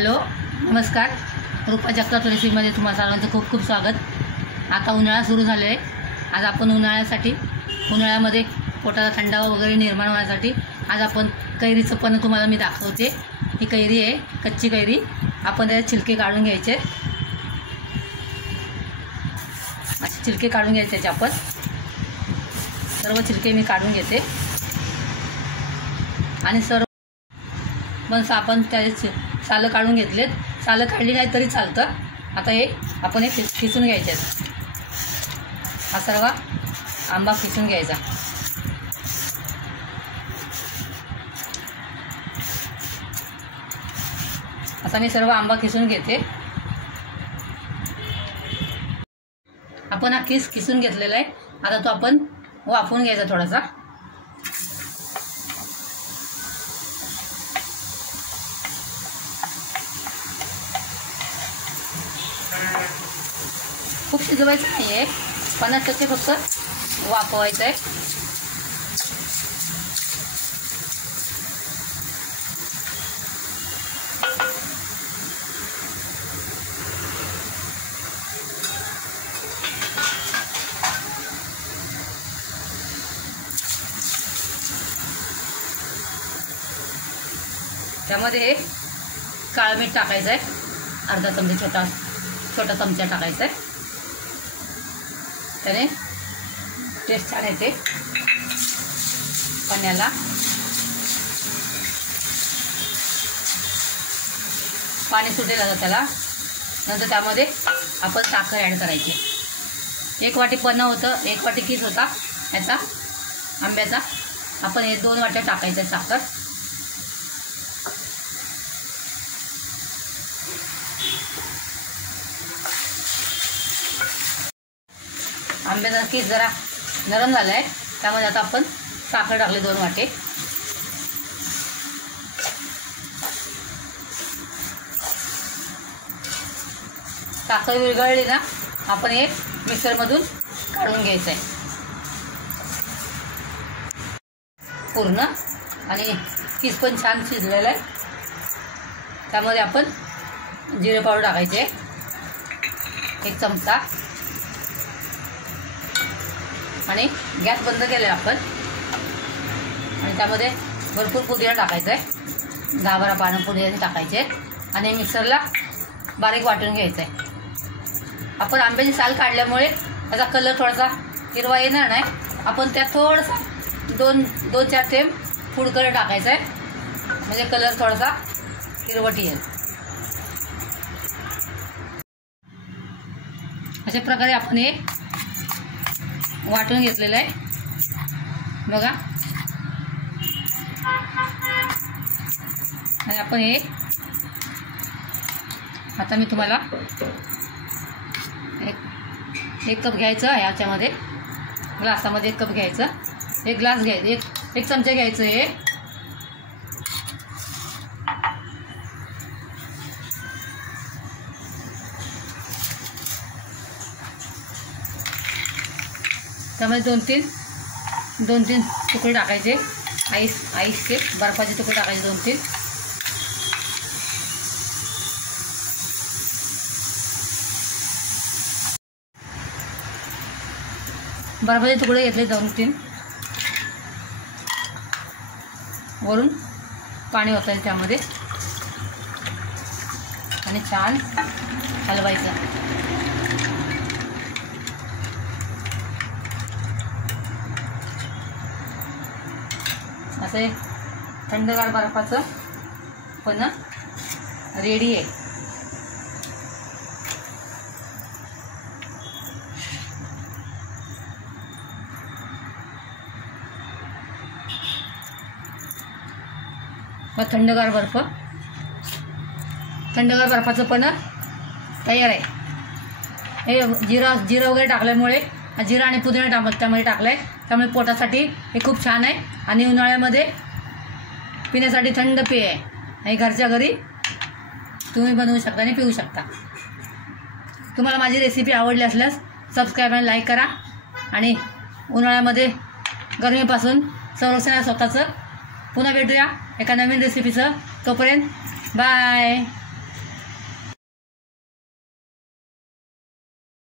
Hello नमस्कार, रूपा जगताप रेसिपीमध्ये तुम्हा सर्वांचं खूप खूप स्वागत। आता उन्हाळा सुरू झाले आहे। आज आपण उन्हाळ्यामध्ये पोटाला थंडावा वगैरे निर्माण होण्यासाठी आज आपण कैरीचं पण तुम्हाला मी दाखवते। ही कैरी आहे, कच्ची कैरी। आपण त्याचे छिलके काढून घ्यायचे, असे छिलके काढून घ्यायचे। त्याचे आपण सर्व छिलके मी काढून घेते आणि सर्व आपण त्याचे सालं काढून घेतलेत। सालं काढली नाही तरी चालतं। आता हे आपण हे खिसून घ्यायचे। हा सर्व आंबा खिसून घ्यायचा। आता मी सर्व आंबा खिसून घेते। आपण हा खिसून घेतलेला आहे। आता तो आपण वाफवून घ्यायचा थोडासा। खूप शिजवायचं नाही आहे, 50% फक्त वाफवायचं आहे। त्यामध्ये काळं मीठ टाकायचं आहे, अर्धा चमचा छोटा चमचा टाकायचा आहे। त्याने टेस्ट छान येते पाण्याला। पाणी सुटेल त्याला। नंतर त्यामध्ये आपण साखर ॲड करायची। 1 वाटी पन्ह होतं, 1 वाटी किस होता याचा आंब्याचा। आपण हे 2 वाट्या टाकायचं साखर। आंब्याचा किस जरा नरम झाला आहे, त्यामध्ये आता आपण साखर टाकले 2 वाटे। साखर विरघळली ना, आपण हे मिक्सरमधून काढून घ्यायचं आहे पूर्ण। आणि किस पण छान शिजलेला आहे। त्यामध्ये आपण जिरे पावडर टाकायचे 1 चमचा आणि गॅस बंद केला आपण। आणि त्यामध्ये भरपूर पुदिना टाकायचा आहे, 10-12 पानं पुदिन्याचे टाकायचे आणि मिक्सरला बारीक वाटून घ्यायचं आहे। आपण आंब्याची साल काढल्यामुळे त्याचा कलर थोडासा हिरवा येणार नाही। आपण त्यात थोडासा 2-4 थेंब फूड कलर टाकायचा आहे, म्हणजे कलर थोडासा हिरवट येईल। अशा प्रकारे आपण हे वाटून घेतलेलं आहे बघा। आणि आपण हे आता मी तुम्हाला एक कप घ्यायचं याच्यामध्ये, ग्लासामध्ये 1 कप घ्यायचं। 1 ग्लास घ्यायचं, 1 चमचा घ्यायचं हे। त्यामध्ये 2-3 तुकडे टाकायचे आईसचे, बर्फाचे तुकडे टाकायचे 2-3। बर्फाचे तुकडे घेतले 2-3। वरून पाणी ओतायचं त्यामध्ये आणि छान हलवायचं। असे थंडगार बर्फाचं पण रेडी आहे। थंडगार बर्फाचं पण तयार आहे। हे जिरा वगैरे टाकल्यामुळे, जिरा आणि पुदिना त्यामध्ये टाकलाय, त्यामुळे पोटासाठी हे खूप छान आहे। आणि उन्हाळ्यामध्ये पिण्यासाठी थंड पेय आहे। आणि घरच्या घरी तुम्ही बनवू शकता आणि पिऊ शकता। तुम्हाला माझी रेसिपी आवडली असल्यास सबस्क्राईब आणि लाईक करा। आणि उन्हाळ्यामध्ये गरमीपासून संरक्षण स्वतःचं। पुन्हा भेटूया एका नवीन रेसिपीसह। तोपर्यंत बाय।